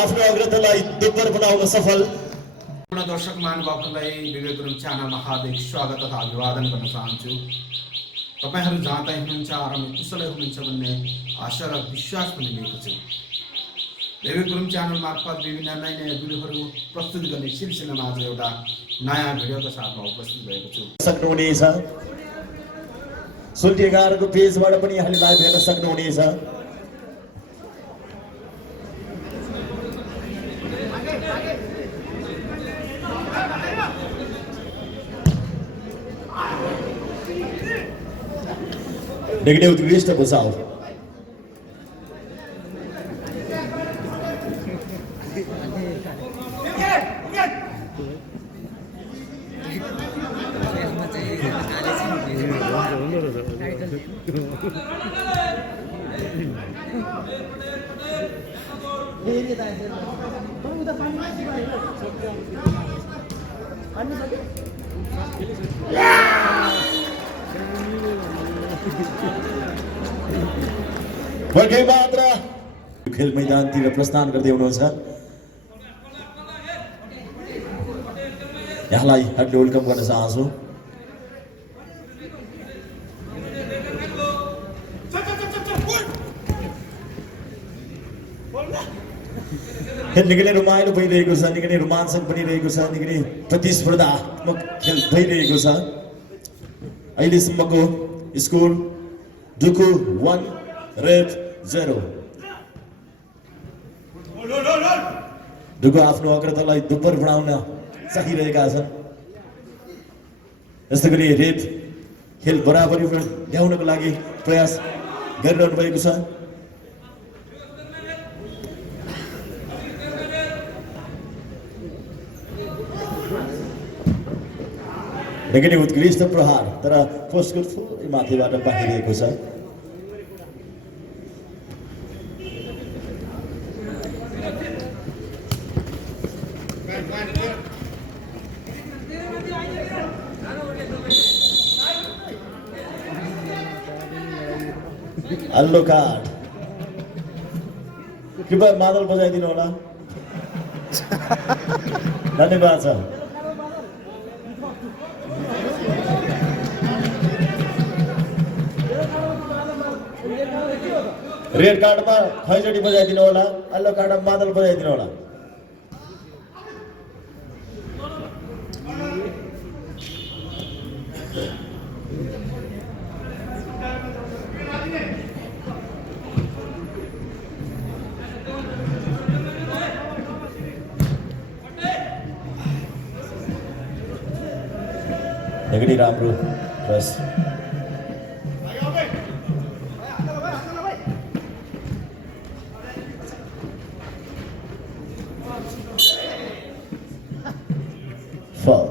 आफ्नो अग्रतालाई दुब्बर बनाउन सफल दर्शक महानुभावहरूलाई विवेक गुरुङ च्यानलमा हार्दिक स्वागत तथा अभिवादन गर्न चाहन्छु। तपाईहरू जहाँ तहीँ हुनुहुन्छ आराम कुशलै हुनुहुन्छ भन्ने आशा र विश्वास पनि लिएको छु। विवेक गुरुङ च्यानल मार्फत विभिन्न नयाँ नयाँ भिडियोहरू प्रस्तुत गर्ने सिलसिलामा आज एउटा नयाँ भिडियोको साथमा उपस्थित भएको छु। सक्नुहुनेछ सुल्टी 11 को पेजबाट पनि यहाँले लाइभ हेर्न सक्नुहुनेछ। देखने उत्कृष्ट बचाव वर्गै मात्र खेल मैदानतिर प्रस्थान गर्दै हुनुहुन्छ। यहाँलाई हार्दिक वेलकम गर्न चाहन्छु। निकै नै रमाइलो भइरहेको छ, निकै नै रोमाञ्चक बनिरहेको छ, निकै नै प्रतिस्पर्धात्मक खेल भइरहेको छ। अहिलेसम्मको स्कोर दुखु 1 रेड 0। दुगो आफ्नो अग्रतालाई दुब्बर बनाउन चाहिरहेका छन्। यस्तै गरी रेड खेल बराबरीमा ल्याउनको लागि प्रयास गरिरहनु भएको छ। निकै नै उत्कृष्ट प्रहार तर पोस्टको थोरै माथिबाट बाहिरिएको छ। हल्लो कार्ड कृपया मादल बजाइदिनु होला, धन्यवाद छ। रेड कार्डमा खैजडी बजाइदिनु होला, हल्लो कार्डमा मादल बजाइदिनु होला। negeri राम्रो terus foul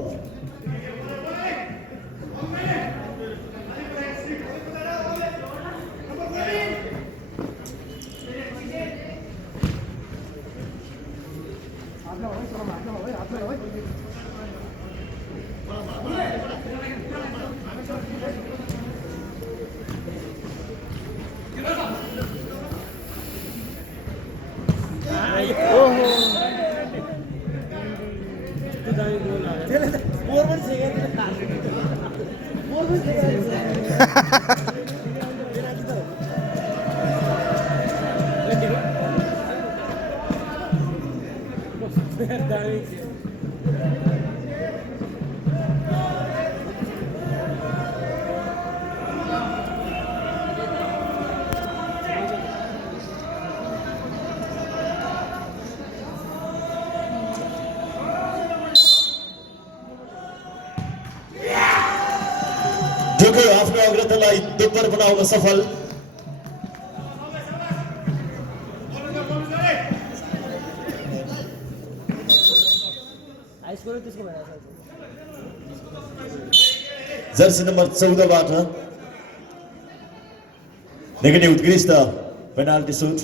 दुगो आफ्नो अग्रतालाई दुब्बर बनाउन सफल जर्सी नम्बर 14 बाट निकै नै उत्कृष्ट पेनाल्टी सुट।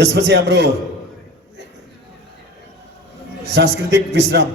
यसपछि हाम्रो सांस्कृतिक विश्राम।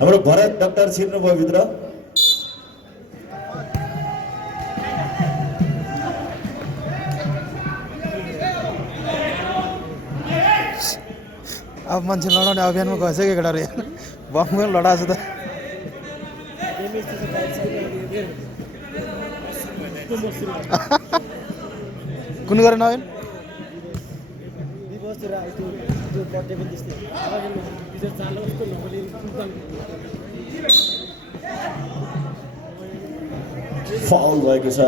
हाम्रो भरत डाक्टर छिर्नुभयो भित्र। अब मान्छे लडाउने अभियानमा गएछ कि केटाहरू बमको लडाएको छ त। कुन गरेन होइन फाउल भएको छ।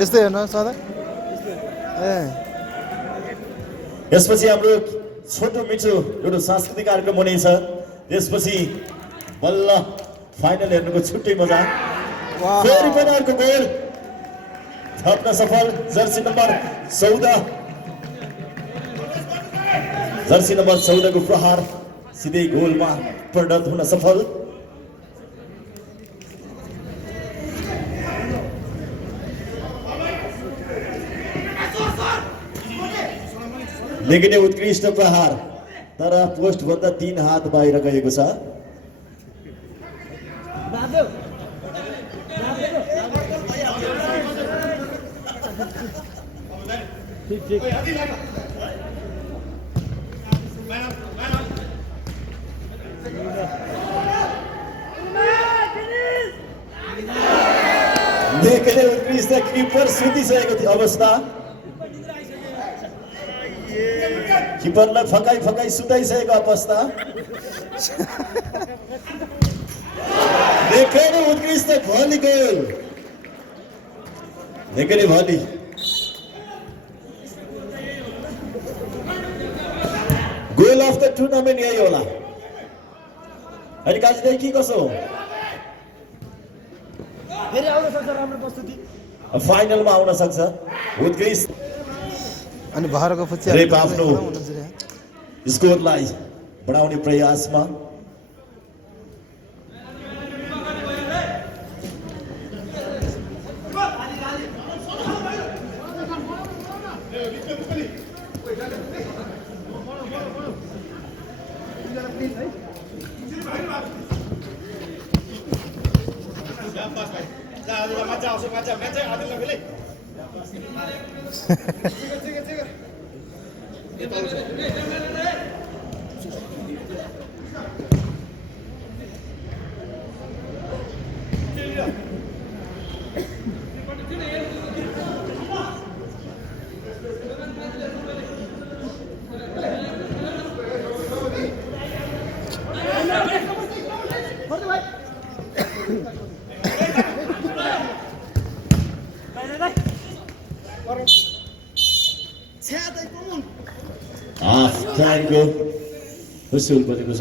यस्तै हो न सधैँ ए। यसपछि हाम्रो छोटो मिठो एउटा सांस्कृतिक कार्यक्रम हुनेछ। त्यसपछि बल्ल फाइनल हेर्नुको छुट्टै मजा। फेरि पनि अर्को गोल थप्न सफल जर्सी नम्बर 14। जर्सी नम्बर 14 को प्रहार सिधै गोलमा परिणत हुन सफल। निकै नै उत्कृष्ट प्रहार तर पोस्ट भन्दा 3 हात बाहिर गएको छ। निकै नै उत्कृष्ट किपर सुतिसकेको थियो अवस्था। किपरलाई फकाई सुताइसकेको अवस्था। निकै नै उत्कृष्ट भली गोल। निकै नै volley goal of the tournament यही होला। अनि काजीलाई के कसो फेरि आउन सक्छ राम्रो प्रस्तुति फाइनलमा आउन सक्छ उत्कृष्ट। अनि भारतको फुच्ची रेप आफ्नो स्कोरलाई बढाउने प्रयासमा। टाइमको हुसुल बजेको छ।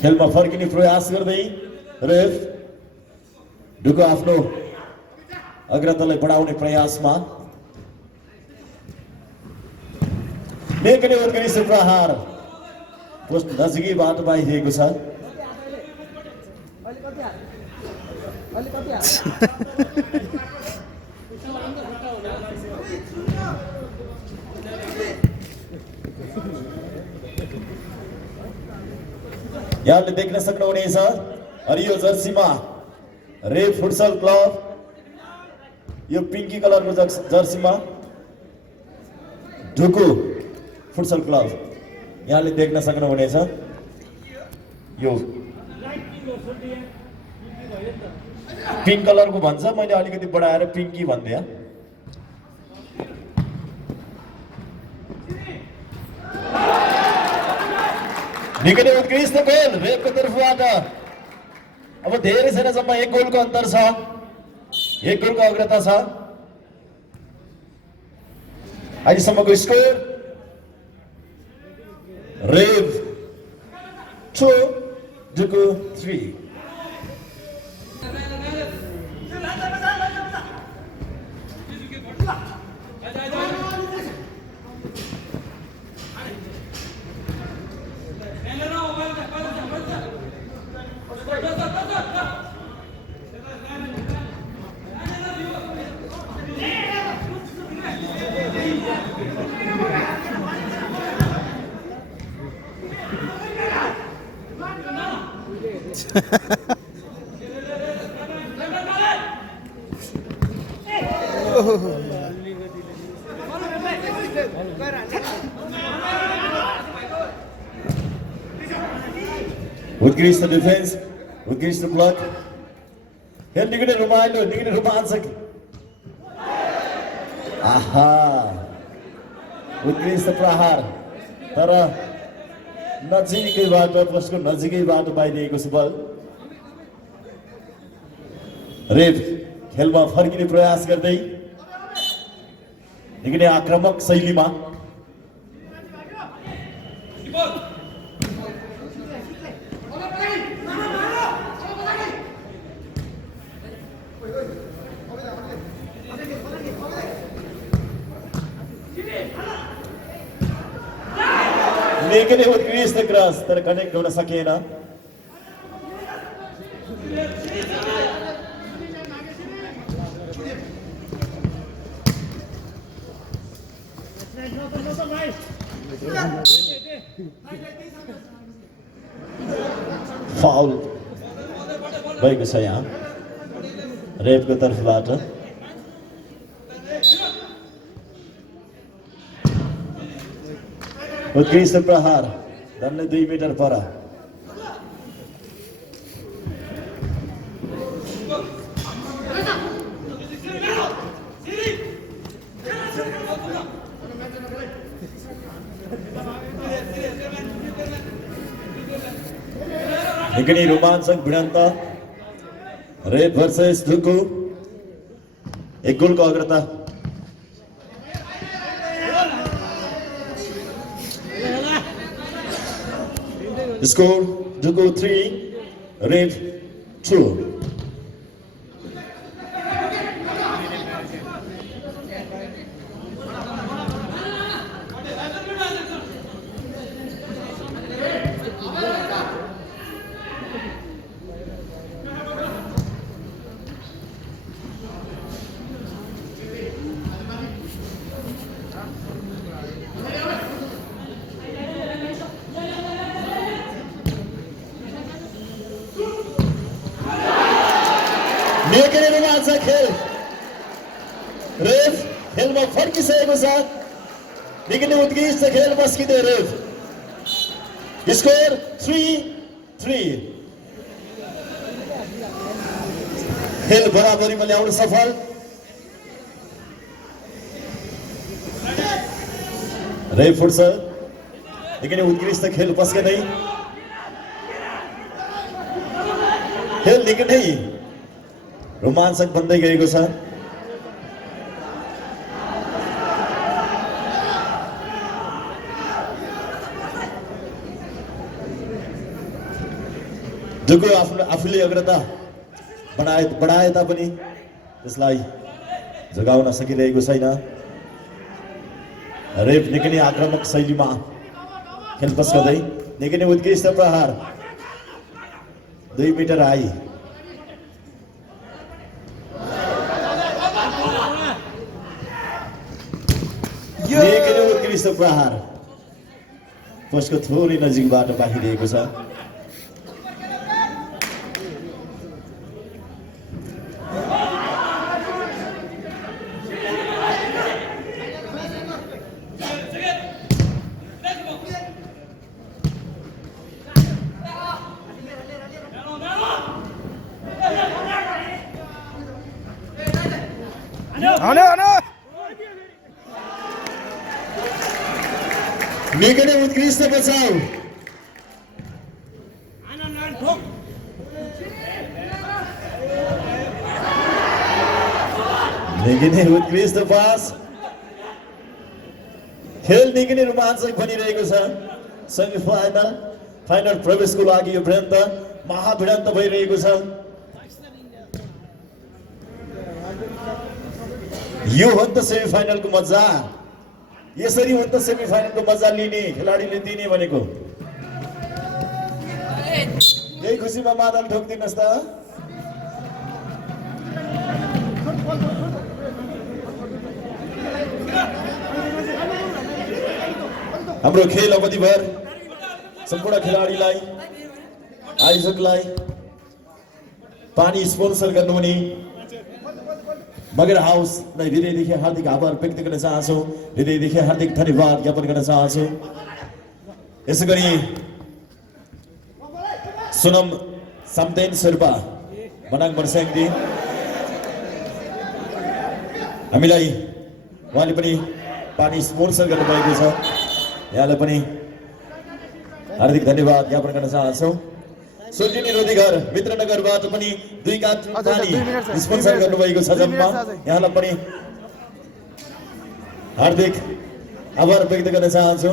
खेलमा फर्किने प्रयास गर्दै रेफ ढुको आफ्नो अग्रतालाई बढाउने प्रयासमा। निकै नै उत्कृष्ट प्रहार पोस्ट नजिकैबाट बाहिरिएको छ। यहाँले देख्न सक्नुहुनेछ हरियो जर्सीमा रे फुटसल क्लब, यो पिंकी कलरको जर्सीमा ढुकु फुटसल क्लब यहाँले देख्न सक्नुहुनेछ। यो पिङ्क कलरको भन्छ, मैले अलिकति बढाएर पिङ्की भनिदिएँ। निकै नै उत्कृष्ट गोल रेपको तर्फबाट। अब धेरै छैन, जम्मा 1 गोलको अन्तर छ, 1 गोलको अग्रता छ। अहिलेसम्मको स्कोर रेप 2 जुगु 3। उत्कृष्ट डिफेन्स, उत्कृष्ट ब्लक, खेल निकै नै रमाइलो, निकै नै रोमाञ्चक। आहा, उत्कृष्ट प्रहार, तर नजिकैबाट, पोस्टको नजिकैबाट बाहिरिएको छ बल। रेफ खेलमा फर्किने प्रयास गर्दै निकै नै आक्रामक शैलीमा। निकै नै उत्कृष्ट क्रस, तर कनेक्ट हुन सकेन। फाउल भएको छ यहाँ रेपको तर्फबाट। उत्कृष्ट प्रहार, झन्डै 2 मिटर पर। निकै नै रोमाञ्चक भिडन्त, रेप भर्सेस ढुक्कु, 1 गोलको अग्रता। Score Dugu 3, Red 2. निकै नै रोमाञ्चक खेल, रेफ खेलमा फर्किसकेको छ। निकै नै उत्कृष्ट खेल बस्किँदै रेफ। स्कोर 3-3। खेल बराबरीमा ल्याउन सफल। रेफ फुट्छ, निकै नै उत्कृष्ट खेल बस्किँदै खेल निकै नै रोमाञ्चक बन्दै गएको छ। जुगु आफूले अग्रता बढाए तापनि त्यसलाई जोगाउन सकिरहेको छैन। रेफ निकै नै आक्रामक शैलीमा खेल पस्कँदै, निकै नै उत्कृष्ट प्रहार, 2 मिटर आई। निकै नै उत्कृष्ट प्रहार, पोस्टको थोरै नजिकबाट बाहिरिएको छ। निकै नै उत्कृष्ट बचाउ निकै नै उत्कृष्ट पास खेल निकै नै रोमाञ्चक बनिरहेको छ सेमी फाइनल प्रवेशको लागि यो भिडन्त महाभिडन्त भइरहेको छ यो हो नि त सेमी फाइनलको मजा यसरी हो नि त सेमी फाइनलको मजा लिने खेलाडीले दिने भनेको यही खुसीमा मादल ठोकिदिनुहोस् त हाम्रो खेल अवधिभर सम्पूर्ण खेलाडीलाई आयोजकलाई पानी स्पोन्सर गर्नुहुने मगर हाउसलाई हृदयदेखि हार्दिक आभार व्यक्त गर्न चाहन्छु हृदयदेखि हार्दिक धन्यवाद ज्ञापन गर्न चाहन्छु यसै गरी सुनम साम्देन शेर्पा मनाङ वर्स्याङजी हामीलाई उहाँले पनि पानी स्पोन्सर गर्नुभएको छ यहाँलाई पनि हार्दिक धन्यवाद ज्ञापन गर्न चाहन्छौँ सोल्टिनी रोधीघर मित्रनगरबाट पनि 2 काप पानी स्पोन्सर गर्नुभएको छ जम्मा यहाँलाई पनि हार्दिक आभार व्यक्त गर्न चाहन्छु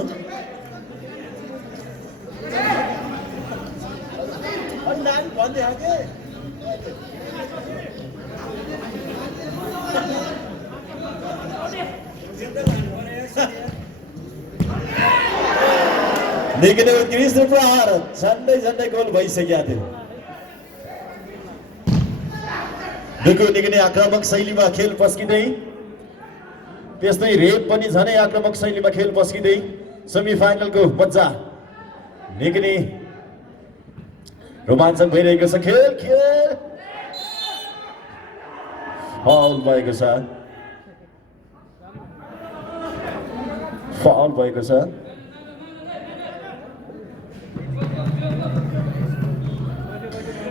निकै नै उत्कृष्ट प्रहार झन्डै गोल भइसकेका थियो निकै नै आक्रामक शैलीमा खेल पस्किँदै त्यस्तै रेप पनि झनै आक्रामक शैलीमा खेल पस्किँदै सेमी फाइनलको मजा निकै नै रोमाञ्चक भइरहेको छ खेल फाउल भएको छ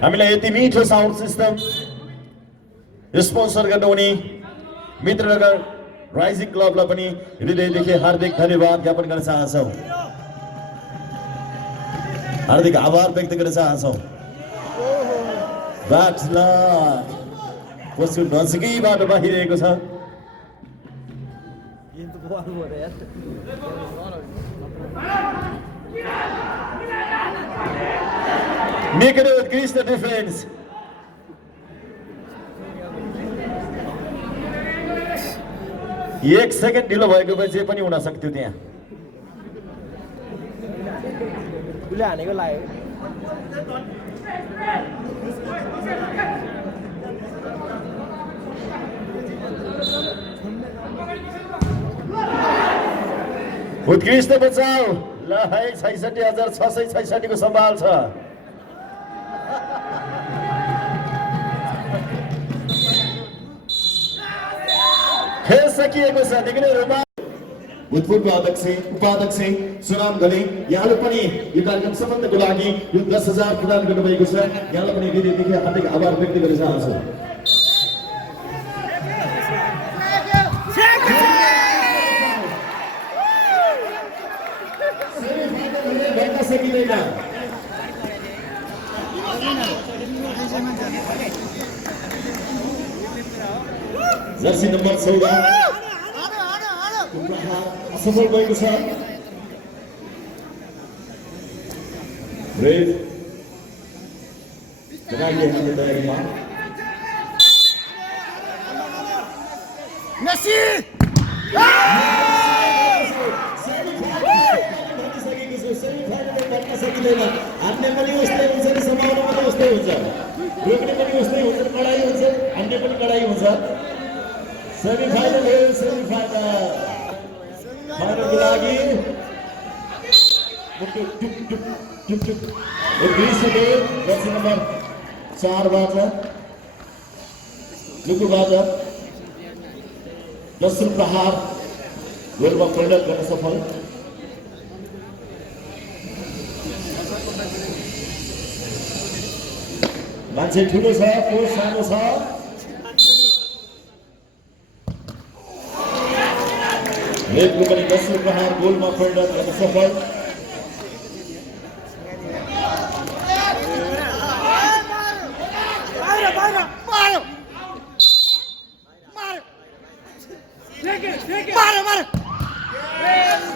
हामीलाई यति मिठो साउन्ड सिस्टम स्पोन्सर गर्नुहुने मित्रनगर राइजिङ क्लबलाई पनि हृदयदेखि हार्दिक धन्यवाद ज्ञापन गर्न चाहन्छौँ हार्दिक आभार व्यक्त गर्न चाहन्छौँ पशु नजिकैबाट बाहिरिएको छ निकै नै उत्कृष्ट डिफेन्स एक सेकेन्ड ढिलो भएको भए जे पनि हुन सक्थ्यो त्यहाँ हानेको लाग्यो उत्कृष्ट बचाउ ल है 66,666 को सम्भाल छ खेल सकिएको छ निकै नै भूतपूर्व उपाध्यक्ष सुनाम गले यहाँले पनि यो कार्यक्रम सम्बन्धको लागि यो 10,000 प्रदान गर्नुभएको छ यहाँलाई पनि हृदयदेखि हार्दिक आभार व्यक्त गर्न चाहन्छु जर्सी नम्बर 14 असफल भएको छ ब्रेभ खेलाडीहरूले तयारीमा मेसी हान्ने पनि उस्तै हुन्छ नि समाउनु पनि उस्तै हुन्छ रोक्ने पनि उस्तै हुन्छ कडाई हुन्छ हान्ने पनि कडाई हुन्छ सेमी फाइनलको लागि जर्सी नम्बर 4 बाट लुकुबाट दर्शन प्रहार गोलमा परिणत गर्न सफल मान्छे ठुलो छ कोच सानो छ रेडको पनि दोस्रो प्रहार गोलमा परिणत गर्न सफल।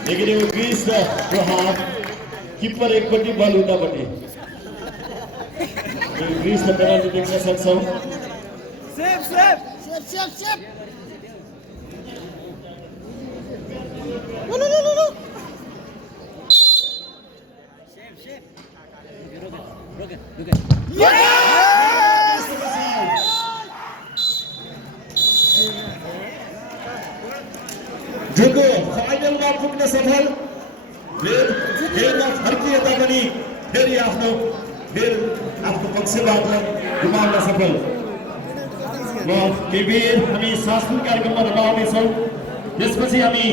नेगेटिभ 20 प्रहार किपर एकपट्टि बल उतापट्टि 20 पेनल्टी देख्न सक्छौँ। ढुङ्गो फाइनलमा पुग्न सफल। खेलमा फर्किए तापनि फेरि आफ्नो पक्षबाट गुमाउन सफल। र केबीर हामी सांस्कृतिक कार्यक्रममा रमाउनेछौँ, त्यसपछि हामी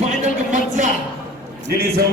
फाइनलको मजा लिनेछौँ।